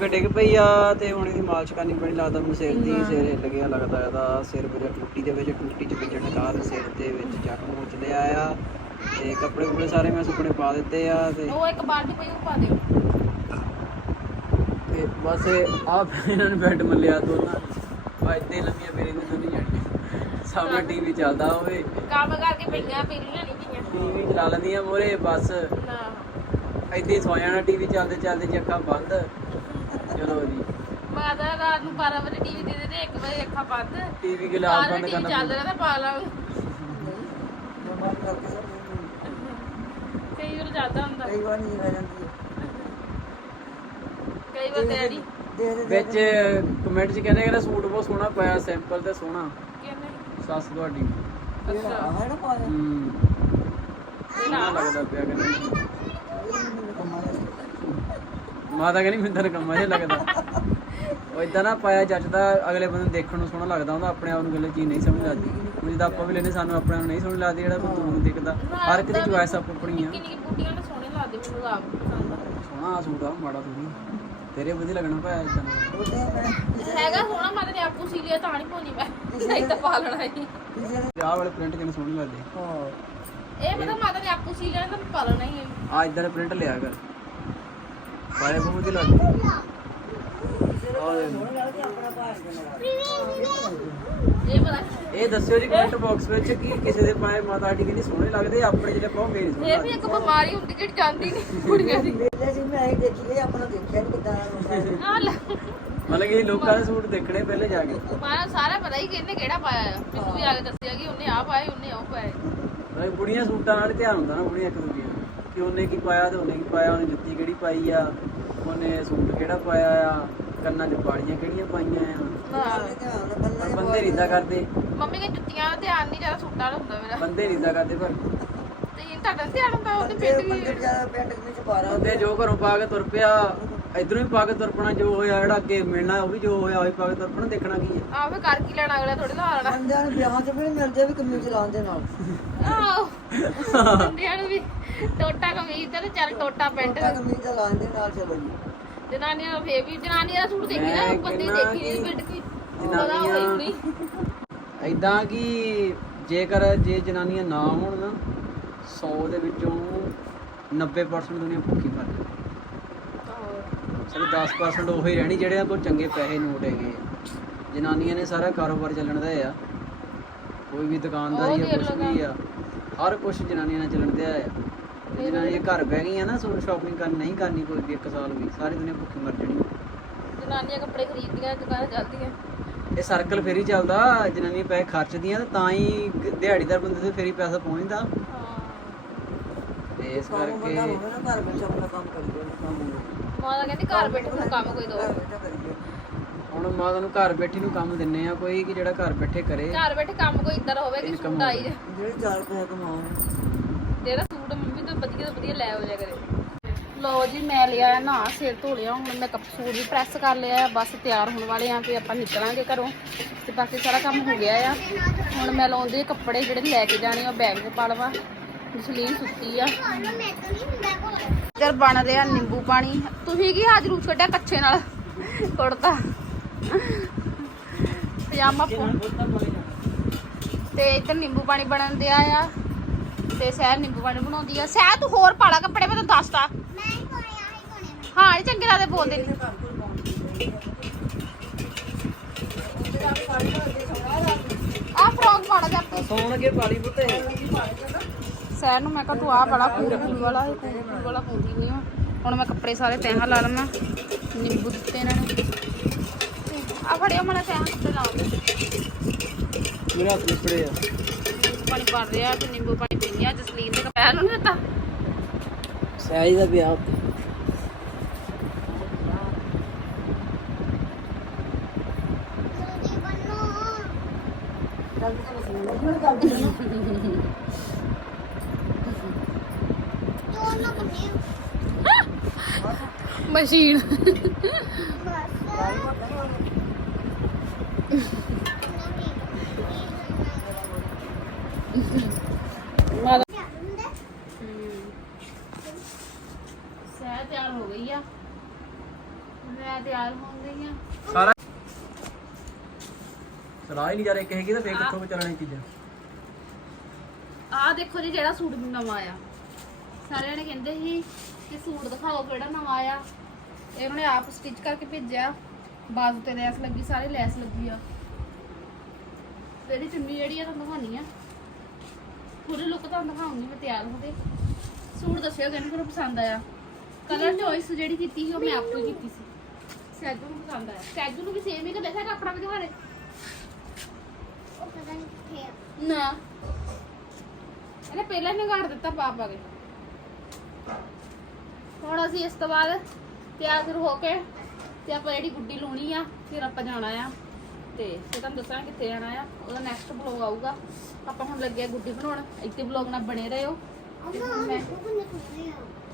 ਕੇ ਡਿੱਗ ਪਈ ਆ ਤੇ ਹੁਣ ਇਹਦੀ ਮਾਲਸ਼ ਕਰਨੀ ਪੈਣੀ ਲੱਗਦਾ ਮੈਨੂੰ ਸਿਰ ਦੀ ਸਿਰ ਹਿੱਲ ਗਿਆ ਲੱਗਦਾ ਇਹਦਾ ਸਿਰ ਵਿੱਚ ਟੁੱਟੀ ਦੇ ਵਿੱਚ ਟੁੱਟੀ ਚ ਵੱਜਣ ਕਾਰਨ ਸਿਰ ਦੇ ਵਿੱਚ ਜ਼ਖਮ ਹੋ ਚਲਿਆ ਆ। ਤੇ ਕੱਪੜੇ ਕੁਪੜੇ ਸਾਰੇ ਮੈਂ ਸੁੱਕਣੇ ਪਾ ਦਿੱਤੇ ਆ ਤੇ ਉਹ ਇੱਕ ਬਾਲਟੀ ਪਈ ਉਹ ਪਾ ਦਿਓ। ਤੇ ਬਸ ਆਪ ਇਹਨਾਂ ਨੇ ਬੈੱਡ ਮੱਲਿਆ ਦੋਨਾਂ ਆ ਇੱਥੇ ਲੰਮੀਆਂ ਮੇਰੇ ਨੂੰ ਦੋਨੀ ਜਾਣੀਆਂ। ਸਾਹਮਣੇ ਟੀਵੀ ਚੱਲਦਾ ਹੋਵੇ। ਕੰਮ ਕਰਕੇ ਪਈਆਂ ਪੀਲੀਆਂ ਨਹੀਂ ਪਈਆਂ ਟੀਵੀ ਚਲਾ ਲੈਂਦੀਆਂ ਮੋਰੇ ਬਸ। ਨਾ ਇੱਥੇ ਸੌ ਜਾਣਾ ਟੀਵੀ ਚੱਲਦੇ ਚੱਲਦੇ ਅੱਖਾਂ ਬੰਦ। ਚਲੋ ਜੀ ਮੈਂ ਤਾਂ ਰਾਤ ਨੂੰ 12 ਵਜੇ ਟੀਵੀ ਦੇ ਦੇ 1 ਵਜੇ ਅੱਖਾਂ ਬੰਦ। ਟੀਵੀ ਗਿਲਾਸ ਬੰਦ ਕਰਨਾ ਚੱਲ ਰਿਹਾ ਤਾਂ ਪਾ ਲਾ। ਕਈ ਵਾਰ ਜਾਂਦਾ ਹੁੰਦਾ। ਕਈ ਵਾਰ ਨਹੀਂ ਰਹਿ ਜਾਂਦੀ। ਕਈ ਵਾਰ ਡੈਡੀ ਵਿੱਚ ਕਮੈਂਟ 'ਚ ਕਹਿੰਦੇ ਕਿ ਸੂਟ ਬਹੁਤ ਸੋਹਣਾ ਪਾਇਆ ਸਿੰਪਲ ਤੇ ਸੋਹਣਾ। ਕਹਿੰਦੇ। ਸੱਸ ਤੁਹਾਡੀ। ਆਹ ਹੈ ਨਾ ਪਾਇਆ। ਹੂੰ। ਲੱਗਦਾ ਪਿਆ ਕਹਿੰਦੇ। ਮਾਤਾ ਕਹਿੰਦੀ ਮੈਨੂੰ ਤਾਂ ਕੰਮਾਂ ਜਿਹਾ ਲੱਗਦਾ। ਉਹ ਇਦਾਂ ਨਾ ਪਾਇਆ ਜੱਜਦਾ ਅਗਲੇ ਬੰਦੇ ਨੂੰ ਦੇਖਣ ਨੂੰ ਸੋਹਣਾ ਲੱਗਦਾ ਹੁੰਦਾ ਆਪਣੇ ਆਪ ਨੂੰ ਗੱਲ ਚੀਜ਼ ਨਹੀਂ ਸਮਝ ਆਉਂਦੀ ਹੁਣ ਜਿੱਦਾਂ ਆਪਾਂ ਵੀ ਲੈਨੇ ਸਾਨੂੰ ਆਪਣੇ ਆਪ ਨੂੰ ਨਹੀਂ ਸਮਝ ਲੱਗਦੀ ਜਿਹੜਾ ਕੋਈ ਦੂਰ ਨੂੰ ਦਿਖਦਾ। ਹਰ ਇੱਕ ਦੀ ਚੁਆਇਸ ਆਪੋ ਆਪਣੀ ਆ। ਨਿੱਕੀ ਨਿੱਕੀ ਬੂਟੀਆਂ ਤਾਂ ਸੋਹਣੇ ਲੱਗਦੇ ਮੈਨੂੰ ਆਪ ਪਸੰਦ ਆ। ਸੋਹਣਾ ਸੂਟ ਆ ਮਾੜਾ ਥੋੜੀ ਤੇਰੇ ਵਧੀਆ ਲੱਗਣਾ ਪਾਇਆ ਇਦਾਂ ਹੈਗਾ ਸੋਹਣਾ ਮੈਂ ਤੇ ਆਪੂ ਸੀ ਲਿਆ ਤਾਂ ਨਹੀਂ ਪਾਉਣੀ ਮੈਂ। ਨਹੀਂ ਤਾਂ ਪਾ ਲੈਣਾ ਸੀ। ਕਿਸੇ ਨੇ ਆਹ ਵਾਲੇ ਪ੍ਰਿੰਟ ਕਿੰਨੇ ਸੋਹਣੇ ਲੱਗਦੇ। ਹਾਂ ਇਹ ਪਤਾ ਮਾਤਾ ਨੇ ਆਪੂ ਸੀ ਲਿਆ ਤਾਂ ਪਾ ਲੈਣਾ ਹੀ ਹੈ ਆ ਇਦਾਂ ਦੇ ਪ੍ਰਿੰਟ ਲਿਆ ਕਰ। ਪਾਏ ਬਹੁਤ ਨਾਲ ਇਹ ਦੱਸਿਓ ਜੀ ਕਮੈਂਟ ਬਾਕਸ ਵਿੱਚ ਕਿ ਕਿਸੇ ਦੇ ਪਾਏ ਮਾਤਾ ਆਂਟੀ ਕਹਿੰਦੀ ਸੋਹਣੇ ਲੱਗਦੇ ਆ, ਆਪਣੇ ਜਿਹੜੇ ਪਾਓ ਫੇਰ ਨੀ ਸੋਹਣੇ ਇਹ ਵੀ ਇੱਕ ਬਿਮਾਰੀ ਹੁੰਦੀ ਜਿਹੜੀ ਜਾਂਦੀ ਨਹੀਂ ਕੁੜੀਆਂ ਦੀ। ਵੇਲੇ ਸੀ ਮੈਂ ਇਹ ਦੇਖੀ ਗਈ ਆਪਣਾ ਦੇਖਿਆ ਨਹੀਂ ਕਿਦਾਂ ਆ ਲੈ। ਮਤਲਬ ਕਿ ਲੋਕਾਂ ਦੇ ਸੂਟ ਦੇਖਣੇ ਪਹਿਲੇ ਜਾ ਕੇ। ਮਾਰਾ ਸਾਰਾ ਪਤਾ ਹੀ ਕਿਹਨੇ ਕਿਹੜਾ ਪਾਇਆ ਆ। ਮੈਨੂੰ ਵੀ ਆ ਕੇ ਦੱਸਿਆ ਕਿ ਉਹਨੇ ਆ ਪਾਏ ਉਹਨੇ ਉਹ ਮਤਲਬ ਬੁੜੀਆਂ ਸੂਟਾਂ ਨਾਲ ਧਿਆਨ ਹੁੰਦਾ ਨਾ ਬੁੜੀਆਂ ਇੱਕ ਦੂਜੀਆਂ ਦਾ। ਕਿ ਉਹਨੇ ਕੀ ਪਾਇਆ ਤੇ ਉਹਨੇ ਕੀ ਪਾਇਆ ਉਹਨੇ ਜੁੱਤੀ ਕਿਹੜੀ ਪਾਈ ਆ ਉਹਨੇ ਸੂਟ ਕਿਹੜਾ ਪਾਇਆ ਆ ਕੰਨਾਂ 'ਚ ਬਾਲੀਆਂ ਕਿਹੜੀਆਂ ਪਾਈਆਂ ਆ? ਨਾਲ ਪਰ ਬੰਦੇ ਰੀਦਾ ਕਰਦੇ। ਮੰਮੀ ਕੇ ਜੁੱਤੀਆਂ ਦਾ ਧਿਆਨ ਨਹੀਂ ਜ਼ਿਆਦਾ ਸੂਟਾਂ ਦਾ ਹੁੰਦਾ ਮੇਰਾ। ਬੰਦੇ ਰੀਦਾ ਕਰਦੇ ਪਰ। ਤੇ ਇਹ ਤੁਹਾਡਾ ਧਿਆਨ ਹੁੰਦਾ ਉਹਦੇ ਬੰਦੇ ਪਿੰਡ ਬੰਦੇ ਵੀ ਜ਼ਿਆਦਾ ਪਿੰਡ ਵਿੱਚ ਪਾਰਾ ਬੰਦੇ ਜੋ ਘਰੋਂ ਪਾ ਕੇ ਤੁਰ ਪਿਆ ਇਧਰੋਂ ਵੀ ਪਾ ਕੇ ਤੁਰ ਪਣਾ ਜੋ ਹੋਇਆ ਜਿਹੜਾ ਅੱਗੇ ਮਿਲਣਾ ਉਹ ਵੀ ਜੋ ਹੋਇਆ ਉਹ ਪਾ ਕੇ ਤੁਰ ਪਣਾ ਦੇਖਣਾ ਕੀ ਆ। ਆ ਫੇ ਕਰ ਕੀ ਲੈਣਾ ਅਗਲਾ ਥੋੜੀ ਲਾ ਲੈਣਾ ਬੰਦਿਆਂ ਨੂੰ ਵਿਆਹ 'ਚ ਵੀ ਨੀ ਮਿਲਦੇ ਵੀ ਕਮੀਜ਼ ਲਾਉਣ ਦੇ ਨਾਲ। ਆਹੋ। ਬੰਦਿਆਂ ਨੂੰ ਵੀ। ਟੋਟਾ ਕਮੀਜ਼ ਤੇ ਚੱਲ ਟੋਟਾ ਪੈਂਟ। ਟੋਟਾ ਕਮੀਜ਼ ਦਾ ਲਾਉਣ ਦੇ ਨਾਲ ਚਲੋ ਜੀ ਜਨਾਨੀਆਂ ਦਾ ਫੇ ਵੀ ਜਨਾਨੀਆਂ ਦਾ ਸੂਟ ਦੇਖੀ ਨਾ ਬੰਦੇ ਦੇਖੀ ਨਹੀਂ ਕਿ ਪਿੰਡ ਕੋਈ ਜਨਾਨੀਆਂ- ਇਦਾਂ ਕਿ ਜੇਕਰ ਜੇ ਜਨਾਨੀਆਂ ਨਾ ਹੋਣ ਨਾ 100 ਦੇ ਵਿੱਚੋਂ 90% ਦੁਨੀਆ ਭੁੱਖੀ ਮਰ ਜਾਏ ਸਿਰਫ 10% ਉਹ ਹੀ ਰਹਿਣੀ ਜਿਹੜੇ ਕੋਲ ਚੰਗੇ ਪੈਸੇ ਨੋਟ ਹੈਗੇ ਆ। ਜਨਾਨੀਆਂ ਨੇ ਸਾਰਾ ਕਾਰੋਬਾਰ ਚੱਲਣ ਦਾ ਆ। ਕੋਈ ਵੀ ਦੁਕਾਨਦਾਰੀ ਆ ਕੁਝ ਵੀ ਆ। ਹਰ ਕੁਝ ਜਨਾਨੀਆਂ ਨਾਲ ਚੱਲਣ ਦਾ ਆ। ਤੇ ਜਨਾਨੀਆਂ ਘਰ ਬਹਿ ਗਈਆਂ ਨਾ ਸੂਟ ਸ਼ਾਪਿੰਗ ਕਰਨ ਨਹੀਂ ਕਰਨੀ ਕੋਈ ਵੀ ਇੱਕ ਸਾਲ ਵੀ ਸਾਰੀ ਦੁਨੀਆ ਭੁੱਖੀ ਮਰ ਜਾਣੀ। ਜਨਾਨੀਆਂ ਕੱਪੜੇ ਖਰੀਦਦੀਆਂ ਦੁਕਾਨਾਂ ਚੱਲਦੀਆਂ। ਇਹ ਸਰਕਲ ਫੇਰ ਹੀ ਚੱਲਦਾ ਜਨਾਨੀਆਂ ਪੈਸੇ ਖਰਚਦੀਆਂ ਤੇ ਤਾਂ ਹੀ ਦਿਹਾੜੀਦਾਰ ਬੰਦੇ ਤੇ ਫੇਰ ਹੀ ਪੈਸਾ ਪਹੁੰਚਦਾ। ਹਾਂ ਤੇ ਇਸ ਕਰਕੇ ਨਾ ਘਰ ਵਿੱਚ ਆਪਣਾ ਕੰਮ ਕਰੀਏ ਨਾ ਕੰਮ ਮਾਂ ਤਾਂ ਕਹਿੰਦੀ ਘਰ ਬੈਠੇ ਨੂੰ ਕੰਮ ਕੋਈ ਦੋ। ਬੈਠਾ ਹੁਣ ਮਾਤਾ ਨੂੰ ਘਰ ਬੈਠੀ ਨੂੰ ਕੰਮ ਦਿੰਨੇ ਆ ਕੋਈ ਕਿ ਜਿਹੜਾ ਘਰ ਬੈਠੇ ਕਰੇ। ਘਰ ਬੈਠੇ ਕੰਮ ਕੋਈ ਇਦਾਂ ਹੋਵੇ ਕਿ ਆਈ ਜਾਏ। ਜਿਹੜੇ ਚਾਰ ਪੈਸੇ ਕਮਾਉਣ। ਸੂਟ ਮੰਮੀ ਤੋਂ ਵਧੀਆ ਤੋਂ ਵਧੀਆ ਲੈ ਹੋ ਜਾ ਕਰੇ। ਲੋ ਜੀ, ਮੈਂ ਲਿਆ ਨਾ ਸਿਰ ਧੋ ਲਿਆ ਹੁਣ ਮੈਂ ਕੱਪ ਸੂਟ ਵੀ ਪ੍ਰੈਸ ਕਰ ਲਿਆ, ਬਸ ਤਿਆਰ ਹੋਣ ਵਾਲੇ ਆ ਤੇ ਆਪਾਂ ਨਿਕਲਾਂਗੇ ਘਰੋਂ। ਤੇ ਬਾਕੀ ਸਾਰਾ ਕੰਮ ਹੋ ਗਿਆ ਆ। ਹੁਣ ਮੈਂ ਲਾਉਂਦੀ ਕੱਪੜੇ ਜਿਹੜੇ ਲੈ ਕੇ ਜਾਣੇ ਉਹ ਬੈਗ 'ਚ ਪਾ ਲਵਾਂ। ਜਸਲੀਨ ਸੁੱਤੀ ਆ। ਇੱਧਰ ਬਣ ਰਿਹਾ ਨਿੰਬੂ ਪਾਣੀ। ਤੁਸੀਂ ਕੀ ਹਾਜ਼ਰ ਰੂਸ ਕੱਢਿਆ ਕੱਚੇ ਨਾਲ? ਕੁੜਤਾ। ਪਜਾਮਾ ਤੇ ਇੱਧਰ ਨਿੰਬੂ ਪਾਣੀ ਬਣਨ ਦਿਆ ਆ। ਤੇ ਸਹਿਰ ਨਿੰਬੂ ਪਾਣੀ ਬਣਾਉਂਦੀ ਆ। ਸਹਿਰ ਤੂੰ ਹੋਰ ਪਾਲਾ ਕੱਪੜੇ ਮੈਂ ਤੈਨੂੰ ਦੱਸਤਾ। ਹਾਂ ਇਹ ਚੰਗੇ ਲੱਗਦੇ ਬੋਲਦੇ ਨੀ। ਆਹ ਫਰੋਕ ਪਾੜਾ ਜਾ ਕੇ। ਸੌਣ ਕੇ ਪਾਲੀ ਪੁੱਤੇ ਸਹਿਰ ਨੂੰ ਮੈਂ ਕਿਹਾ ਤੂੰ ਆਹ ਬੜਾ ਕੂਲ ਕੂਲ ਵਾਲਾ ਇਹ ਕੂਲ ਕੂਲ ਵਾਲਾ ਪਾਉਂਦੀ ਨਹੀਂ ਆ। ਹੁਣ ਮੈਂ ਕੱਪੜੇ ਸਾਰੇ ਤੈਹਾਂ ਲਾ ਲਵਾਂ ਨਿੰਬੂ ਦਿੱਤੇ ਇਹਨਾਂ ਨੇ। ਆ ਫੜਿਓ ਮਣਾ ਤੈਹਾਂ ਕੱਪੜੇ ਲਾਉਂਦੇ ਮੇਰੇ ਹੱਥ ਲਿਪੜੇ ਆ। ਪਾਣੀ ਪਾ ਰਿਹਾ ਤੇ ਨਿੰਬੂ ਪਾਣੀ ਆ ਜਸਲੀਨ ਦੇ ਕਪੈਲ ਨੂੰ ਦਿੱਤਾ? ਸਹਿਜ ਦਾ ਵਿਆਹ ਉੱਤੇ। ਮਸ਼ੀਨ ਮਾਦਾ ਸਹਿ ਤਿਆਰ ਹੋ ਗਈ ਆ। ਮੈਂ ਤਿਆਰ ਹੋ ਗਈ ਆ। ਸਾਰਾ ਸਲਾਹ ਹੀ ਨਹੀਂ ਜਾ ਰਹੇ ਕਿਸੇ ਕੀ ਤਾਂ ਫੇਰ ਕਿੱਥੋਂ ਚੱਲਣੀ ਚੀਜ਼ਾਂ? ਆਹ ਦੇਖੋ ਜੀ ਜਿਹੜਾ ਸੂਟ ਨਵਾਂ ਆਇਆ ਸਾਰਿਆਂ ਨੇ ਕਹਿੰਦੇ ਸੀ ਕਿ ਸੂਟ ਦਿਖਾਓ ਕਿਹੜਾ ਨਵਾਂ ਆਇਆ ਇਹ ਉਹਨੇ ਆਪ ਸਟਿਚ ਕਰਕੇ ਭੇਜਿਆ। ਬਾਜ਼ੂ ਤੇ ਲੈਸ ਲੱਗੀ ਸਾਰੇ ਲੈਸ ਲੱਗੀ ਆ। ਜਿਹੜੀ ਚੁੰਨੀ ਜਿਹੜੀ ਆ ਤੁਹਾਨੂੰ ਦਿਖਾਉਣੀ ਆ। ਪੂਰੀ ਲੁੱਕ ਤੁਹਾਨੂੰ ਦਿਖਾਉਂਗੀ ਮੈਂ ਤਿਆਰ ਹੋ ਕੇ। ਸੂਟ ਦੱਸਿਓ ਕਿਹਨੂੰ ਕਿਹਨੂੰ ਪਸੰਦ ਆਇਆ। ਕਲਰ ਚੋਇਸ ਜਿਹੜੀ ਕੀਤੀ ਸੀ ਉਹ ਮੈਂ ਆਪੇ ਕੀਤੀ ਸੀ। ਸੈਜੂ ਨੂੰ ਪਸੰਦ ਆਇਆ। ਸੈਜੂ ਨੂੰ ਵੀ ਸੇਮ ਹੀ ਕਿ ਦੇਖਿਆ ਕੱਪੜਾ ਵੀ ਦਿਖਾ ਦੇ। ਨਾ। ਇਹਨੇ ਪਹਿਲਾਂ ਹੀ ਨਿਗਾੜ ਦਿੱਤਾ ਪਾ ਪਾ ਕੇ। ਹੁਣ ਅਸੀਂ ਇਸ ਤੋਂ ਬਾਅਦ ਤਿਆਰ ਤੁਰ ਹੋ ਕੇ ਤੇ ਆਪਾਂ ਜਿਹੜੀ ਗੁੱਡੀ ਲਾਉਣੀ ਆ ਫਿਰ ਆਪਾਂ ਜਾਣਾ ਆ। ਤੇ ਫਿਰ ਤੁਹਾਨੂੰ ਦੱਸਾਂਗੇ ਕਿੱਥੇ ਜਾਣਾ ਆ। ਉਹਦਾ ਨੈਕਸਟ ਵਲੌਗ ਆਊਗਾ। ਆਪਾਂ ਹੁਣ ਲੱਗੇ ਆ ਗੁੱਡੀ ਬਣਾਉਣ। ਇੱਥੇ ਵਲੌਗ ਨਾਲ ਬਣੇ ਰਹੋ। ਹੁਣ ਮੈਂ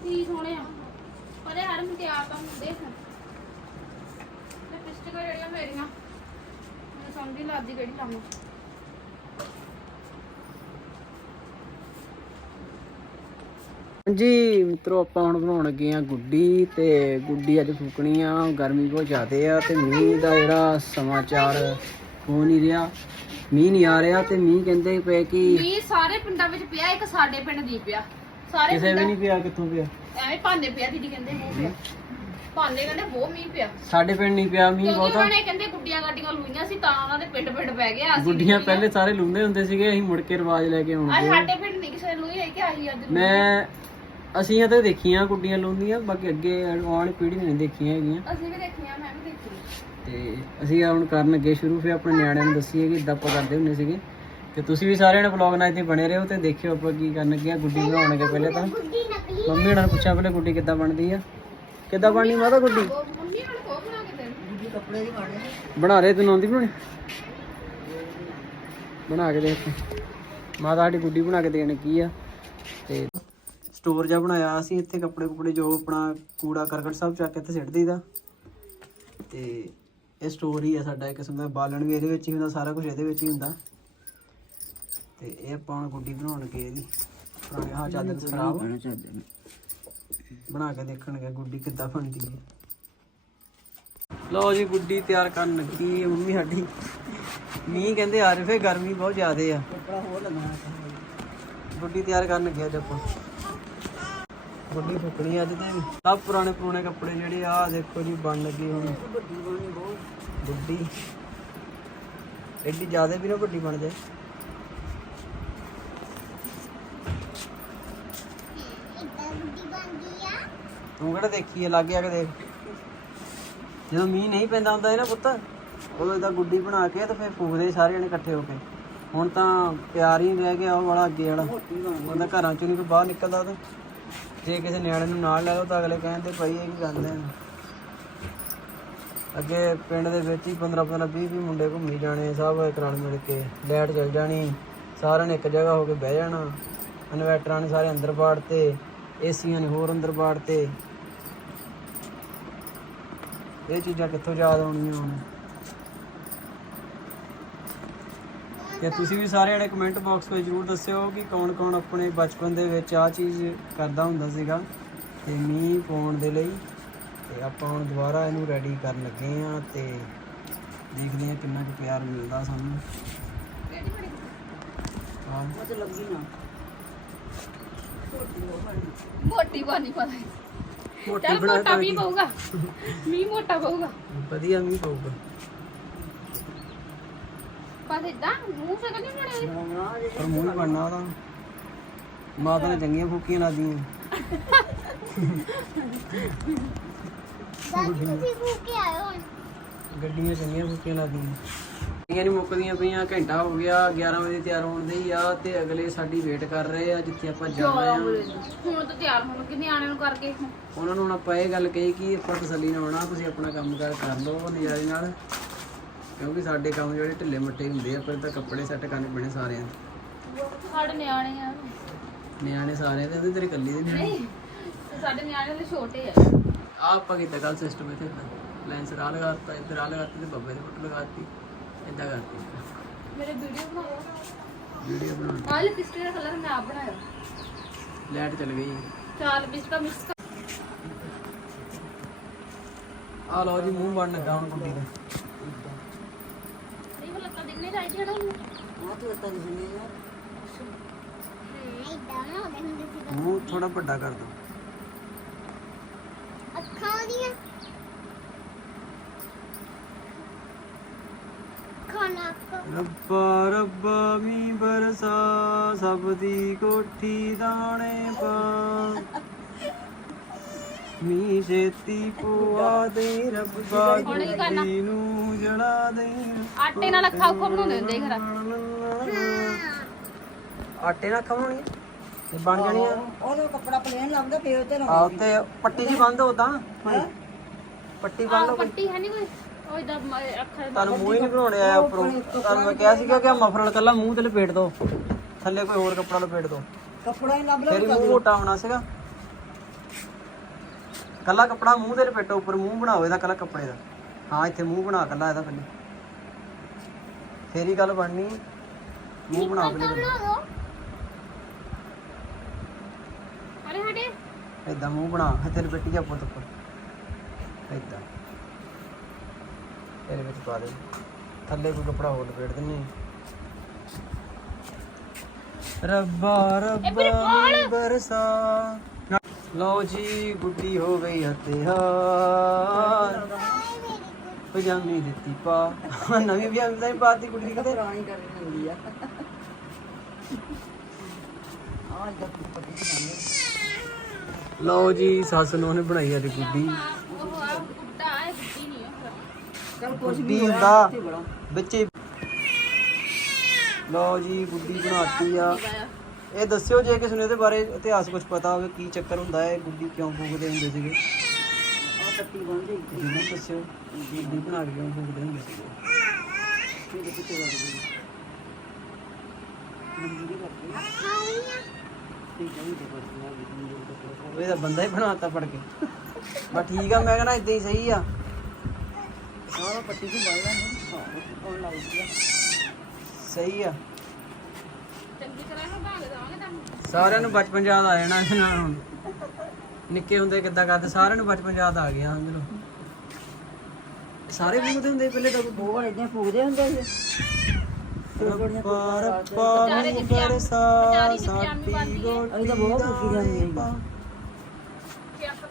ਕੀ ਸੋਹਣੇ ਆ। ਪਰ ਯਾਰ ਮੈਂ ਤਿਆਰ ਤਾਂ ਹੁਣ ਦੇਖ ਲਿਪਸਟਿਕਾਂ ਜਿਹੜੀਆਂ ਮੇਰੀਆਂ ਮੈਨੂੰ ਸਮਝ ਨਹੀਂ ਲੱਗਦੀ ਕਿਹੜੀ ਲਾਵਾਂ। ਜੀ ਮਿੱਤਰੋ ਆਪਾਂ ਹੁਣ ਬਣਾਉਣ ਲੱਗੇ ਆ ਗੁੱਡੀ ਤੇ ਗੁੱਡੀ ਅੱਜ ਫੂਕਣੀ ਆ ਗਰਮੀ ਬਹੁਤ ਜ਼ਿਆਦੇ ਆ ਤੇ ਮੀਂਹ ਦਾ ਜਿਹੜਾ ਸਮਾਚਾਰ ਹੋ ਨਹੀਂ ਰਿਹਾ। ਮੀਂਹ ਨਹੀਂ ਆ ਰਿਹਾ ਤੇ ਮੀਂਹ ਕਹਿੰਦੇ ਪਏ ਕਿ ਮੀਂਹ ਸਾਰੇ ਪਿੰਡਾਂ ਵਿੱਚ ਪਿਆ ਇੱਕ ਸਾਡੇ ਪਿੰਡ ਦੀ ਪਿਆ। ਸਾਰੇ ਕਿਸੇ ਵੀ ਨਹੀਂ ਪਿਆ ਕਿੱਥੋਂ ਪਿਆ ਐਵੇਂ ਭਾਂਡੇ ਪਿਆ ਦੀਦੀ ਕਹਿੰਦੇ ਮੂੰਹ ਪਿਆ। ਭਾਂਡੇ ਕਹਿੰਦੇ ਬਹੁਤ ਮੀਂਹ ਪਿਆ। ਸਾਡੇ ਪਿੰਡ ਨਹੀਂ ਪਿਆ ਮੀਂਹ ਕਿਉਂਕਿ ਬਹੁਤ। ਉਹਨਾਂ ਨੇ ਕਹਿੰਦੇ ਗੁੱਡੀਆਂ ਗੱਡੀਆਂ ਲੂਈਆਂ ਸੀ ਤਾਂ ਉਹਨਾਂ ਦੇ ਪਿੰਡ ਪਿੰਡ ਪੈ ਗਿਆ ਅਸੀਂ ਗੁੱਡੀਆਂ ਪਹਿਲੇ ਸਾਰੇ ਲੁੰਦੇ ਹੁੰਦੇ ਸੀਗੇ ਅਸੀਂ ਮੁੜ ਕੇ ਰਿਵਾਜ ਲੈ ਕੇ ਅੱਜ ਆਉਂਦੇ ਸਾਡੇ ਪਿੰਡ ਨਹੀਂ ਕਿਸੇ ਨੇ ਲੂਈ ਹੈ ਕਿ ਆਹੀ ਅੱਜ ਮੈਂ ਅਸੀਂ ਤਾਂ ਦੇਖੀਆਂ ਗੁੱਡੀਆਂ ਲਾਉਂਦੀਆਂ ਬਾਕੀ ਅੱਗੇ ਆਉਣ ਵਾਲੀ ਪੀੜ੍ਹੀ ਨੇ ਨਹੀਂ ਦੇਖੀਆਂ ਹੈਗੀਆਂ। ਅਸੀਂ ਵੀ ਦੇਖੀਆਂ ਮੈਂ ਵੀ ਦੇਖੀ ਤੇ ਅਸੀਂ ਹੁਣ ਕਰਨ ਅੱਗੇ ਸ਼ੁਰੂ ਫਿਰ ਆਪਣੇ ਨਿਆਣਿਆਂ ਨੂੰ ਦੱਸੀਏ ਕਿ ਇਦਾਂ ਆਪਾਂ ਕਰਦੇ ਹੁੰਦੇ ਸੀਗੇ। ਤੇ ਤੁਸੀਂ ਵੀ ਸਾਰਿਆਂ ਨੇ ਵਲੌਗ ਨਾਲ ਇੱਥੇ ਬਣੇ ਰਹੋ ਤੇ ਦੇਖਿਓ ਆਪਾਂ ਕੀ ਕਰਨ ਲੱਗੇ ਆ ਗੁੱਡੀ ਬਣਾਉਣਗੇ ਪਹਿਲੇ ਤਾਂ। ਮੰਮੀ ਉਹਨਾਂ ਨੂੰ ਪੁੱਛਾਂ ਪਹਿਲੇ ਗੁੱਡੀ ਕਿੱਦਾਂ ਬਣਦੀ ਆ। ਕਿੱਦਾਂ ਬਣਨੀ ਮਾਤਾ ਗੁੱਡੀ? ਬਣਾ ਬਣਾ ਰਹੇ ਤੈਨੂੰ ਆਉਂਦੀ ਬਣਾਉਣੀ? ਬਣਾ ਕੇ ਦੇਖ ਮਾਤਾ ਸਾਡੀ ਗੁੱਡੀ ਬਣਾ ਕੇ ਦੇਣ ਕੀ ਆ। ਤੇ ਸਟੋਰ ਜਿਹਾ ਬਣਾਇਆ ਅਸੀਂ ਇੱਥੇ ਕੱਪੜੇ ਕੁਪੜੇ ਜੋ ਆਪਣਾ ਕੂੜਾ ਕਰਕਟ ਸਭ ਚੱਕ ਕੇ ਇੱਥੇ ਸਿੱਟ ਦਈਦਾ। ਤੇ ਇਹ ਸਟੋਰ ਹੀ ਆ ਸਾਡਾ, ਇੱਕ ਕਿਸਮ ਦਾ ਬਾਲਣ ਵੀ ਇਹਦੇ ਵਿੱਚ ਹੀ ਹੁੰਦਾ, ਸਾਰਾ ਕੁਝ ਇਹਦੇ ਵਿੱਚ ਹੀ ਹੁੰਦਾ। ਤੇ ਇਹ ਆਪਾਂ ਗੁੱਡੀ ਬਣਾਉਣਗੇ ਇਹਦੀ। ਪੁਰਾਣੇ ਹਾਂ ਚਾਦਰ ਖਰਾਬ। ਬਣਾ ਕੇ ਦੇਖਣਗੇ ਗੁੱਡੀ ਕਿੱਦਾਂ ਬਣਦੀ ਹੈ। ਲਓ ਜੀ ਗੁੱਡੀ ਤਿਆਰ ਕਰਨ ਲੱਗੀ ਹੈ ਮੰਮੀ ਸਾਡੀ। ਮੀਂਹ ਕਹਿੰਦੇ ਆ ਰਹੇ ਫੇ ਗਰਮੀ ਬਹੁਤ ਜ਼ਿਆਦੇ ਆ। ਕੱਪੜਾ ਹੋਰ ਲੱਗਣਾ ਗੁੱਡੀ ਤਿਆਰ ਕਰਨ ਲੱਗੇ ਅੱਜ ਆਪਾਂ। ਗੁੱਡੀ ਫੁੱਕਣੀ ਅੱਜ ਤੇ। ਸਭ ਪੁਰਾਣੇ ਪੁਰਾਣੇ ਕੱਪੜੇ ਜਿਹੜੇ ਆ ਦੇਖੋ ਜੀ ਬਣ ਲੱਗੇ ਹੁਣ। ਗੁੱਡੀ। ਐਡੀ ਜ਼ਿਆਦਾ ਵੀ ਨਾ ਵੱਡੀ ਬਣ ਜਾਏ। ਤੂੰ ਕਿਹੜਾ ਦੇਖੀ ਹੈ ਲਾਗੇ ਆ ਕੇ ਦੇਖ। ਜਦੋਂ ਮੀਂਹ ਨਹੀਂ ਪੈਂਦਾ ਹੁੰਦਾ ਹੈ ਨਾ ਪੁੱਤ, ਉਦੋਂ ਇਦਾਂ ਗੁੱਡੀ ਬਣਾ ਕੇ ਤੇ ਫਿਰ ਫੂਕਦੇ ਸਾਰੇ ਜਣੇ ਇਕੱਠੇ ਹੋ ਕੇ। ਹੁਣ ਤਾਂ ਪਿਆਰ ਹੀ ਰਹਿ ਗਿਆ ਉਹ ਵਾਲਾ ਅੱਗੇ ਵਾਲਾ। ਉਹਦਾ ਘਰਾਂ ਚੋਂ ਨਹੀਂ ਕੋਈ ਬਾਹਰ ਨਿਕਲਦਾ ਤੇ। ਜੇ ਕਿਸੇ ਨਿਆਣੇ ਨੂੰ ਨਾਲ ਲੈ ਲਓ ਤਾਂ ਅਗਲੇ ਕਹਿੰਦੇ ਭਾਈ ਇਹ ਕੀ ਕਰਦੇ ਨੇ ਅੱਗੇ ਪਿੰਡ ਦੇ ਵਿੱਚ ਹੀ 15 15 20 20 ਮੁੰਡੇ ਘੁੰਮੀ ਜਾਣੇ ਸਭ ਇੱਕ ਨਾਲ ਮਿਲ ਕੇ। ਲੈਟ ਚਲ ਜਾਣੀ, ਸਾਰਿਆਂ ਨੇ ਇੱਕ ਜਗ੍ਹਾ ਹੋ ਕੇ ਬਹਿ ਜਾਣਾ। ਇਨਵੈਟਰਾਂ ਨੇ ਸਾਰੇ ਅੰਦਰ ਬਾੜਤੇ ਏਸੀਆਂ ਨੇ ਹੋਰ ਅੰਦਰ ਬਾੜਤੇ ਇਹ ਚੀਜ਼ਾਂ ਕਿੱਥੋਂ ਯਾਦ ਆਉਣੀਆਂ ਹੁਣ? ਤੇ ਤੁਸੀਂ ਵੀ ਸਾਰੇ ਜਣੇ ਕਮੈਂਟ ਬਾਕਸ ਵਿੱਚ ਜਰੂਰ ਦੱਸਿਓ ਕਿ ਕੌਣ ਕੌਣ ਆਪਣੇ ਬਚਪਨ ਦੇ ਵਿੱਚ ਆ ਚੀਜ਼ ਕਰਦਾ ਹੁੰਦਾ ਸੀਗਾ। ਤੇ ਮੀਂਹ ਪਾਉਣ ਦੇ ਲਈ ਤੇ ਆਪਾਂ ਹੁਣ ਦੁਬਾਰਾ ਇਹਨੂੰ ਰੈਡੀ ਕਰਨ ਲੱਗੇ ਆ ਤੇ ਦੇਖਦੇ ਆ ਕਿੰਨਾ ਕੁ ਪਿਆਰ ਮਿਲਦਾ ਸਾਨੂੰ। ਹਾਂ। ਉਹ ਲੱਗੀ ਨਾ। ਮੋਟੀ ਬਾਨੀ ਪਤਾ ਮੋਟੀ ਚੱਲ ਬਣਾ ਮੋਟਾ ਤਾ ਵੀ ਪਊਗਾ। ਮੀਂਹ ਮੋਟਾ ਪਊਗਾ। ਵਧੀਆ ਮੀਂਹ ਪਊਗਾ। ਬਸ ਇਦਾਂ ਮੂੰਹ ਸੇ ਕਦੀ ਬਣਾਏ? ਪਰ ਮੂੰਹ ਹੀ ਬਣਨਾ ਉਹਦਾ। ਮਾਤਾ ਨੇ ਚੰਗੀਆਂ ਫੂਕੀਆਂ ਲਾਦੀਆਂ ਗੱਡੀਆਂ ਚੰਗੀਆਂ ਫੂਕੀਆਂ ਲਾਦੀਆਂ ਗੱਡੀਆਂ ਨਹੀਂ ਮੁੱਕਦੀਆਂ ਪਈਆਂ ਘੰਟਾ ਹੋ ਗਿਆ 11 ਵਜੇ ਤਿਆਰ ਹੋਣ ਦੇ ਹੀ ਆ ਤੇ ਅਗਲੇ ਸਾਡੀ ਵੇਟ ਕਰ ਰਹੇ ਆ ਜਿੱਥੇ ਆਪਾਂ ਜਾਣਾ ਆ। ਹੁਣ ਤਾਂ ਤਿਆਰ ਹੋਣ ਕਿ ਨਿਆਣੇ ਨੂੰ ਕਰਕੇ। ਉਹਨਾਂ ਨੂੰ ਹੁਣ ਆਪਾਂ ਇਹ ਗੱਲ ਕਹੀ ਕਿ ਆਪਾਂ ਤਸੱਲੀ ਨਾਲ ਆਉਣਾ ਤੁਸੀਂ ਆਪਣਾ ਕੰਮ ਕਾਰ ਕਰ ਲਓ ਨਜ਼ਾਰੇ ਨਾਲ। ਕਿਉਂਕਿ ਸਾਡੇ ਕੰਮ ਜਿਹੜੇ ਢਿੱਲੇ ਮੱਠੇ ਹੁੰਦੇ ਆ ਪਰ ਤਾਂ ਕੱਪੜੇ ਸੈੱਟ ਕਰਨੇ ਪੈਣੇ ਸਾਰਿਆਂ ਦੇ। ਸਾਡੇ ਨਿਆਣੇ ਆ। ਨਿਆਣੇ ਦੇ ਉਹਦੇ ਤੇਰੇ ਕੱਲੀ ਦੇ ਨਹੀਂ ਸਾਡੇ ਨਿਆਣੇ ਹਲੇ ਛੋਟੇ ਆ। ਆ ਆਪਾਂ ਕੀਤਾ ਕੱਲ ਸਿਸਟਮ ਇੱਥੇ। ਲੈਂਸ ਰਾ ਲਗਾਤਾ ਇੱਧਰ ਆ ਲਗਾਤੀ ਤੇ ਬੱਬੇ ਦੇ ਫੋਟੋ ਲਗਾਤੀ ਇਦਾਂ ਕਰਤੀ ਮੇਰੇ ਵੀਡੀਓ ਬਣਾਓ। ਵੀਡੀਓ ਬਣਾਉਣ। ਆਹ ਲਿਪਸਟਿਕ ਦਾ ਕਲਰ ਮੈਂ ਆਪ ਬਣਾਇਆ। ਲਾਈਟ ਚਲ ਗਈ। ਚਾਰ ਲਿਪਸਟਿਕ ਮਿਕਸ ਕਰ ਆ ਲਓ ਜੀ ਮੂੰਹ ਬਣ ਲੱਗਾ ਹੁਣ ਗੁੱਡੀ ਦਾ। ਨਹੀਂ ਮੈਂ ਲੱਤਾਂ ਦਿਖਣੇ ਚਾਹੀਦੀਆਂ ਨਾ ਉਹ ਤੇ ਤਾਂ ਨਹੀਂ ਨਾ ਮੂੰਹ ਥੋੜਾ ਵੱਡਾ ਕਰ ਦੋ। ਅੱਖਾਂ ਉਹਦੀਆਂ। ਰੱਬਾ ਰੱਬਾ ਮੀ ਬਰਸਾ ਸਭ ਦੀ ਕੋਠੀ ਦਾਣੇ ਪਾ। ਮੀ ਛੇਤੀ ਪਵਾ ਦੇ ਰੱਬਾ ਹੁਣ ਕੀ ਕਰਨਾ? ਗੁੱਡੀ ਨੂੰ ਜੜਾ ਦੇ। ਆਟੇ ਨਾਲ ਅੱਖਾਂ ਉੱਖਾਂ ਬਣਾਉਂਦੇ ਹੁੰਦੇ ਘਰ। ਆਟੇ ਨਾਲ ਖਵਾਉਣੀ ਤੇ ਬਣ ਜਾਣੀ ਆ ਉਹਨੂੰ ਕੱਪੜਾ ਪਲੇਨ ਲੱਭਦਾ ਫੇਰ ਤੇ ਆ ਉੱਤੇ ਪੱਟੀ ਜੀ ਬੰਦ ਹੋ ਤਾਂ। ਪੱਟੀ ਬੰਦ ਹੋ ਪੱਟੀ ਹੈ ਨਹੀਂ ਕੋਈ? ਉਹ ਇਦਾਂ ਅੱਖਾਂ ਦੇ ਤੁਹਾਨੂੰ ਮੂੰਹ ਹੀ ਨਹੀਂ ਬਣਾਉਣੇ ਆਇਆ ਉੱਪਰੋਂ। ਤੁਹਾਨੂੰ ਮੈਂ ਕਿਹਾ ਸੀਗਾ ਕਿ ਮਫਰਲ ਕੱਲਾ ਮੂੰਹ ਤੇ ਲਪੇਟ ਦੋ ਥੱਲੇ ਕੋਈ ਹੋਰ ਕੱਪੜਾ ਲਪੇਟ ਦੋ। ਕੱਪੜਾ ਹੀ ਲੱਭ ਫੇਰ ਹੀ ਮੂੰਹ ਮੋਟਾ ਹੋਣਾ ਸੀਗਾ। ਕੱਲਾ ਕੱਪੜਾ ਮੂੰਹ ਤੇ ਲਪੇਟੋ ਉੱਪਰ ਮੂੰਹ ਬਣਾਓ ਇਹਦਾ ਕੱਲਾ ਕੱਪੜੇ ਦਾ। ਹਾਂ ਇੱਥੇ ਮੂੰਹ ਬਣਾ ਕੱਲਾ ਇਹਦਾ ਪਹਿਲੇ। ਫੇਰ ਹੀ ਗੱਲ ਬਣਨੀ ਮੂੰਹ ਬਣਾ ਦੋ ਅਰੇ ਹਟੇ। ਏਦਾਂ ਮੂੰਹ ਬਣਾ ਹੱਥੇ ਲਪੇਟੀ ਜਾ ਪੁੱਤ ਉੱਪਰ। ਏਦਾਂ। ਇਹਦੇ ਵਿੱਚ ਪਾ ਦੇ। ਥੱਲੇ ਕੋਈ ਕੱਪੜਾ ਹੋਰ ਲਪੇਟ ਦਿੰਨੀ ਰੱਬਾ ਰੱਬਾ ਬਰਸਾ। ਲਓ ਜੀ ਗੁੱਡੀ ਹੋ ਗਈ ਹੱਥੇ ਹਾਰ। ਪਜਾਮੀ ਦਿੱਤੀ ਪਾ। ਨਵੀਂ ਪਜਾਮੀ ਤਾਂ ਨੀ ਪਾਤੀ ਗੁੱਡੀ ਕਿਤੇ ਪੁਰਾਣੀ ਕਰਨੀ ਹੁੰਦੀ ਆ। ਲਓ ਜੀ ਸੱਸ ਨੂੰ ਉਹਨੇ ਬਣਾਈ ਅੱਜ ਗੁੱਡੀ ਉਹ ਆ ਬੁੱਢਾ ਹੈ ਬੁੱਢੀ ਨਹੀਂ ਹੈ ਵੀ ਹੁੰਦਾ ਵਿੱਚੇ ਲਓ ਜੀ ਗੁੱਡੀ ਬਣਾਤੀ ਆ। ਇਹ ਦੱਸਿਓ ਜੇ ਕਿਸੇ ਨੂੰ ਇਹਦੇ ਬਾਰੇ ਇਤਿਹਾਸ ਕੁਝ ਪਤਾ ਹੋਵੇ ਕੀ ਚੱਕਰ ਹੁੰਦਾ ਹੈ ਗੁੱਡੀ ਕਿਉਂ ਫੂਕਦੇ ਹੁੰਦੇ ਸੀਗੇ? ਆ ਜਿਹਨੂੰ ਦੱਸਿਓ ਗੁੱਡੀ ਬਣਾ ਕੇ ਕਿਉਂ ਫੂਕਦੇ ਹੁੰਦੇ ਇਹਦੇ ਬੰਦਾ ਹੀ ਬਣਾਤਾ ਪੜ ਕੇ। ਬਸ ਠੀਕ ਆ ਮੈਂ ਕਹਿੰਦਾ ਇਦਾਂ ਹੀ ਸਹੀ ਆ। ਸਾਰਾ ਪੱਟੀ ਨੂੰ ਬੰਨ ਲੈਂਦੇ ਹਾਂ ਕੌਣ ਲਾਉਂਦੀ ਆ। ਸਹੀ ਆ। ਚੰਗੀ ਤਰ੍ਹਾਂ ਇਹਨੂੰ ਭਾਗ ਦੇਵਾਂਗੇ ਤੁਹਾਨੂੰ ਸਾਰਿਆਂ ਨੂੰ ਬਚਪਨ ਯਾਦ ਆ ਜਾਣਾ ਇਹਦੇ ਨਾਲ ਹੁਣ। ਨਿੱਕੇ ਹੁੰਦੇ ਕਿੱਦਾਂ ਕਰਦੇ? ਸਾਰਿਆਂ ਨੂੰ ਬਚਪਨ ਯਾਦ ਆ ਗਿਆ ਅੰਦਰੋਂ ਸਾਰੇ ਫੂਕਦੇ ਹੁੰਦੇ ਪਹਿਲੇ ਤਾਂ ਇਦਾਂ ਹੁੰਦੇ ਸੀ। ਬਰਸਾ ਸਾਡੀ। ਗੋਟੀ ਬਹੁਤ ਫੂਕੀ ਜਾਂਦੀ ਹੈ ਪਾ। ਕੀ ਆਖਦਾ?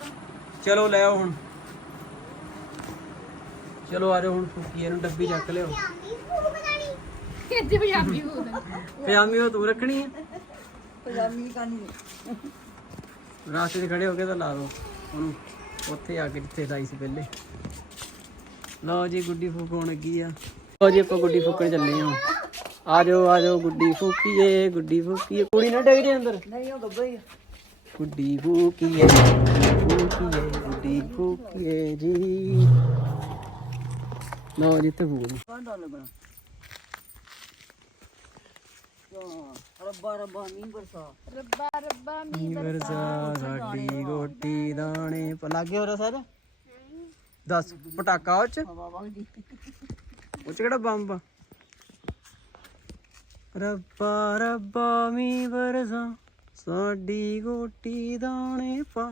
ਚਲੋ ਲੈ ਆਓ ਹੁਣ। ਚਲੋ ਆ ਜਾਓ ਹੁਣ ਫੂਕੀ ਇਹਨੂੰ ਡੱਬੀ ਚੱਕ ਲਿਓ ਇੱਥੇ ਪੰਜਾਬੀ ਬੋਲਦਾ ਪਜਾਮੀ ਉਹ ਤੂੰ ਰੱਖਣੀ ਹੈ ਪਜਾਮੀ ਕਾਨੀ ਰਾਸਤੇ 'ਚ ਖੜੇ ਹੋ ਕੇ ਤਾਂ ਲਾ ਦੋ ਉਹਨੂੰ ਉੱਥੇ ਆ ਕੇ ਜਿੱਥੇ ਲਾਈ ਸੀ ਪਹਿਲੇ। ਲਓ ਜੀ ਗੁੱਡੀ ਫੂਕ ਹੋਣ ਲੱਗੀ ਆ। ਲਓ ਜੀ ਆਪਾਂ ਗੁੱਡੀ ਫੂਕਣ ਚੱਲੇ ਆ। ਆ ਜਾਓ ਆ ਜਾਓ ਗੁੱਡੀ ਫੂਕੀਏ ਗੁੱਡੀ ਫੂਕੀਏ। ਕੁੜੀ ਨਾ ਡਿੱਗ ਜੇ ਅੰਦਰ। ਨਹੀਂ ਉਹ ਗੱਬਾ ਹੀ ਆ। ਗੁੱਡੀ ਫੂਕੀਏ ਫੂਕੀਏ ਗੁੱਡੀ ਫੂਕੀਏ ਜੀ। ਕਾਂਡਾ ਲੱਗਣਾ ਤਾਂ ਰੱਬਾ ਰੱਬਾ ਮੀਂਹ ਬਰਸਾ ਰੱਬਾ ਰੱਬਾ ਸਾਡੀ ਗੋਟੀ ਦਾਣੇ ਪ- ਲੱਗੇ ਹੋਰ ਸਰ ਦੱਸ ਪਟਾਕਾ ਉਹ ਚ ਉਹ ਚ ਕਿਹੜਾ ਬੰਬ? ਰੱਬਾ ਰੱਬਾ ਮੀ ਵਰਸਾ ਸਾਡੀ ਗੋਟੀ ਦਾਣੇ ਪਾ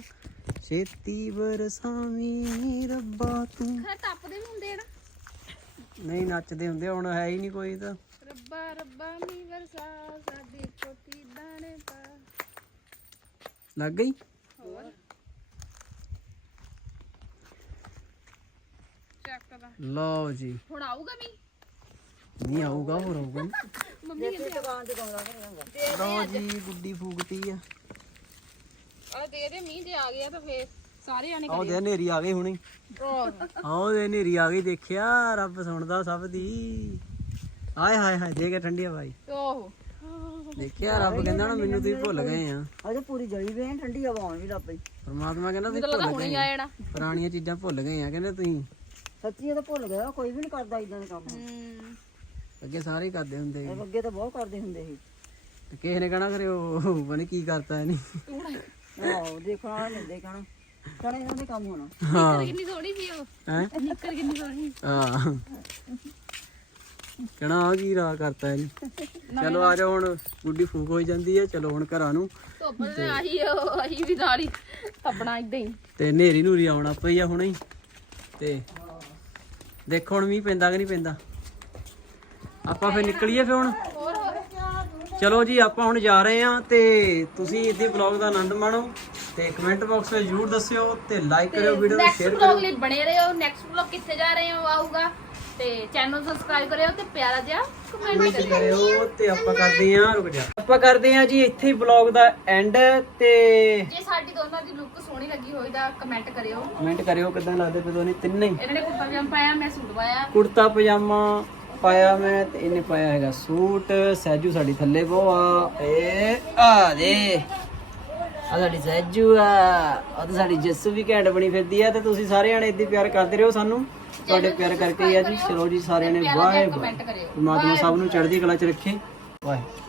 ਛੇਤੀ ਵਰਸਾਵੀਂ ਰੱਬਾ ਤੂੰ ਖਾ ਟੱਪਦੇ ਵੀ ਹੁੰਦੇ ਨਾ ਨਹੀਂ ਨੱਚਦੇ ਹੁੰਦੇ ਹੁਣ ਹੈ ਹੀ ਨਹੀਂ ਕੋਈ ਤਾਂ। ਰੱਬਾ ਰੱਬਾ ਮੀ ਵਰਸਾ ਸਾਡੀ ਕੋਟੀ ਦਾਣੇ ਪਾ। ਲੱਗ ਗਈ? ਹੋਰ? ਚੱਕ ਦਾ ਲਓ ਜੀ। ਹੁਣ ਆਊਗਾ ਮੀ ਨਹੀਂ ਆਊਗਾ ਹੋਰ ਆਊਗਾ। ਮੰਮੀ ਤੇ ਦੁਕਾਨ ਤੇ ਕਰਾਂਗਾ ਲਓ ਜੀ ਗੁੱਡੀ ਫੂਕਤੀ ਆ। ਆ ਦੇ ਦੇ ਮੀਂਹ ਜੇ ਆ ਗਿਆ ਤਾਂ ਫੇਰ। ਸਾਰੇ ਆਣੇ ਆਹ ਦੇ ਹਨੇਰੀ ਆ ਗਈ ਹੁਣੀ। ਆਹ। ਦੇ ਹਨੇਰੀ ਆ ਗਈ ਦੇਖਿਆ ਰੱਬ ਸੁਣਦਾ ਸਭ ਦੀ। ਆਏ ਹਾਏ ਹਾਏ ਦੇ ਕੇ ਠੰਡੀ ਹਵਾਈ। ਓਹੋ ਦੇਖਿਆ ਰੱਬ ਕਹਿੰਦਾ ਨਾ ਮੈਨੂੰ ਤੁਸੀਂ ਭੁੱਲ ਗਏ ਆ। ਅਜੇ ਪੂਰੀ ਜਲੀ ਵੇ ਠੰਡੀ ਹਵਾ ਆਉਣ ਵੀ ਲੱਗ ਪਈ। ਪਰਮਾਤਮਾ ਕਹਿੰਦਾ ਤੁਸੀਂ ਭੁੱਲ ਗਏ ਆ ਪੁਰਾਣੀਆਂ ਚੀਜ਼ਾਂ ਭੁੱਲ ਗਏ ਆ ਕਹਿੰਦੇ ਤੁਸੀਂ। ਸੱਚੀ ਤਾਂ ਭੁੱਲ ਗਿਆ ਕੋਈ ਵੀ ਨਹੀਂ ਕਰਦਾ ਇਦਾਂ ਦੇ ਕੰਮ। ਹੂੰ। ਅੱਗੇ ਸਾਰੇ ਕਰਦੇ ਹੁੰਦੇ ਸੀ। ਅੱਗੇ ਤਾਂ ਬਹੁਤ ਕਰਦੇ ਹੁੰਦੇ ਸੀ। ਤੇ ਕਿਸੇ ਨੇ ਕਹਣਾ ਕਰੇ ਉਹ ਬਣੀ ਕੀ ਕਰਤਾ ਇਹਨੇ। ਆਹੋ ਦੇਖਣ ਵਾਲੇ ਨੇ ਦੇਖਣਾ ਕਹਣਾ ਇਹਨਾਂ ਦੇ ਕੰਮ ਹੋਣਾ। ਹਾਂ। ਕਿੰਨੀ ਸੋਹਣੀ ਸੀ ਉਹ। ਹੈ? ਨਿੱਕਰ ਕਿੰਨੀ ਸੋਹਣੀ ਹਾਂ। ਕਹਣਾ ਆ ਕੀ ਰਾ ਕਰਤਾ ਇਹਨੇ। ਚਲੋ ਆ ਜਾਓ ਹੁਣ ਗੁੱਡੀ ਫੂਕ ਹੋਈ ਜਾਂਦੀ ਹੈ ਚਲੋ ਹੁਣ ਘਰਾਂ ਨੂੰ। ਧੁੱਪ ਤੇ ਆਹੀ ਉਹ ਆਹੀ ਵੀ ਨਾਲ ਹੀ ਆਪਣਾ ਇਦਾਂ ਹੀ। ਤੇ ਨੇਰੀ ਨੂਰੀ ਆਉਣਾ ਪਈ ਆ ਹੁਣੇ ਹੀ। ਤੇ ਦੇਖੋ ਹੁਣ ਮੀਂਹ ਪੈਂਦਾ ਕਿ ਨਹੀਂ ਪੈਂਦਾ। ਆਪਾਂ ਫੇਰ ਨਿਕਲੀਏ ਫੇਰ ਹੁਣ। ਚਲੋ ਜੀ ਆਪਾਂ ਹੁਣ ਜਾ ਰਹੇ ਹਾਂ ਤੇ ਤੁਸੀਂ ਇਸੇ ਵਲੌਗ ਦਾ ਆਨੰਦ ਮਾਣੋ। ਤੇ ਕਮੈਂਟ ਬਾਕਸ ਵਿੱਚ ਜਰੂਰ ਦੱਸਿਓ ਤੇ ਲਾਈਕ ਕਰਿਓ ਵੀਡੀਓ ਨੂੰ ਨੈਕਸਟ ਸ਼ੇਅਰ ਵਲੌਗ ਕਰਿਓ। ਲਈ ਬਣੇ ਰਹੋ। ਨੈਕਸਟ ਵਲੌਗ ਕਿੱਥੇ ਜਾ ਰਹੇ ਹੋ ਆਊਗਾ ਤੇ ਚੈਨਲ ਸਬਸਕ੍ਰਾਈਬ ਕਰਿਓ ਤੇ ਪਿਆਰਾ ਜਿਹਾ ਕਮੈਂਟ ਕਰਿਓ। ਕਰਿਓ ਤੇ ਆਪਾਂ ਕਰਦੇ ਹਾਂ ਰੁਕ ਜਾ। ਆਪਾਂ ਕਰਦੇ ਹਾਂ ਜੀ ਇੱਥੇ ਹੀ ਵਲੌਗ ਦਾ ਐਂਡ ਤੇ ਜੇ ਸਾਡੀ ਦੋਨਾਂ ਦੀ ਲੁੱਕ ਸੋਹਣੀ ਲੱਗੀ ਹੋਈ ਤਾਂ ਕਮੈਂਟ ਕਰਿਓ। ਕਮੈਂਟ ਕਰਿਓ ਕਿਦਾਂ ਲੱਗਦੇ ਪਏ ਦੋਨੇ? ਤਿੰਨੇ ਹੀ। ਇਹਨਾਂ ਨੇ ਕੁੜਤਾ ਪਜਾਮਾ ਪਾਇਆ ਮੈਂ ਸੂਟ ਪਾਇਆ। ਕੁੜਤਾ ਪਜਾਮਾ ਪਾਇਆ ਮੈਂ ਤੇ ਇਹਨੇ ਪਾਇਆ ਹੈਗਾ ਸੂਟ। ਸਹਿਜੂ ਸਾਡੀ ਥੱਲੇ ਬਹੁ ਆ ਏ ਆ ਦੇ। ਆ ਸਾਡੀ ਸਹਿਜੂ ਆ ਉਹ ਤਾਂ ਸਾਡੀ ਜੱਸੂ ਵੀ ਘੈਂਟ ਬਣੀ ਫਿਰਦੀ ਆ, ਤੇ ਤੁਸੀਂ ਸਾਰੇ ਜਣੇ ਇੱਦਾਂ ਹੀ ਪਿਆਰ ਕਰਦੇ ਰਹੋ ਸਾਨੂੰ। ਤੁਹਾਡੇ ਪਿਆਰ ਕਰਕੇ ਹੀ ਆ ਜੀ। ਚਲੋ ਜੀ, ਸਾਰਿਆਂ ਨੇ ਵਾਹਿਗੁਰੂ। ਪਰਮਾਤਮਾ ਸਭ ਨੂੰ ਚੜ੍ਹਦੀ ਕਲਾ ਚ ਰੱਖੇ। ਵਾਹਿਗੁਰੂ।